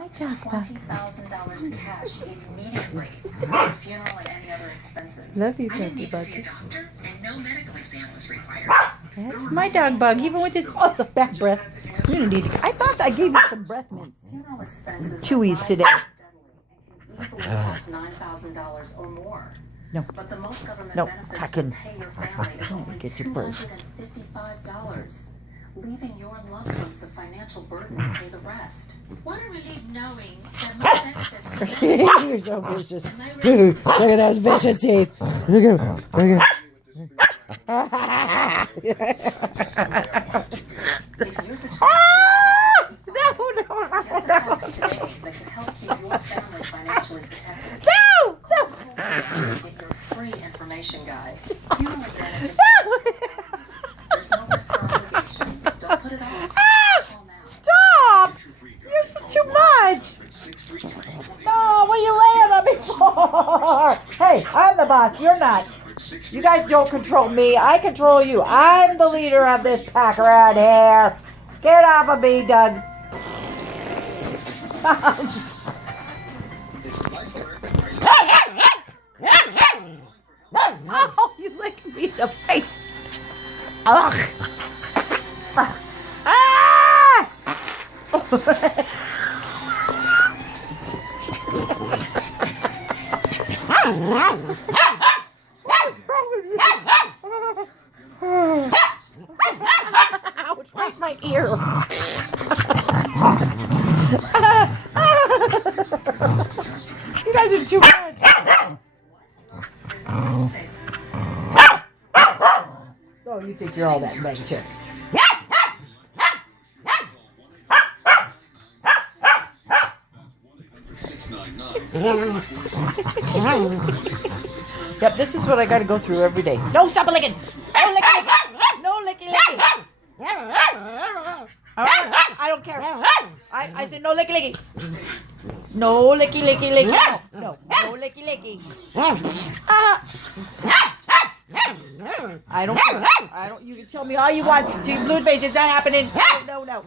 Hi, Jack. $20,000 cash immediately for the funeral and any other expenses. Love you, I didn't Jacky need to Bug. see a doctor, and no medical exam was required. That's my dog Bug, even with his the back breath. You don't need. I thought I gave you some breath mints. Funeral expenses Chewies today. steadily and can easily cost $9,000 or more. No. But the most government No, benefits tuck that in. pay your family is only Get your purse. $255, leaving your loved ones the financial burden to pay the rest. What a relief knowing that my benefits You're so vicious. Look at those vicious teeth. Look at him. If you're between No. get the facts today that can help keep your family financially protected. No. Call toll-free to get your free information guide. Funeral advantages. There's no risk or obligation. Don't put it off. Call now. Stop! You're too much. No, what are you laying on me for? Hey, I'm the boss. You're not. You guys don't control me. I control you. I'm the leader of this pack around here. Get off of me, Doug. Oh, you licked me in the face. Ugh. Ah! Ouch, right in my ear. You guys are too much. Oh, you think you're all that in bag of chips. Yep, this is what I gotta go through every day. No, stop licking! No licking! No licking! I don't care. I said no licky. No licky. No licky. I don't care. You can tell me all you want. Blue face, it's not happening. No.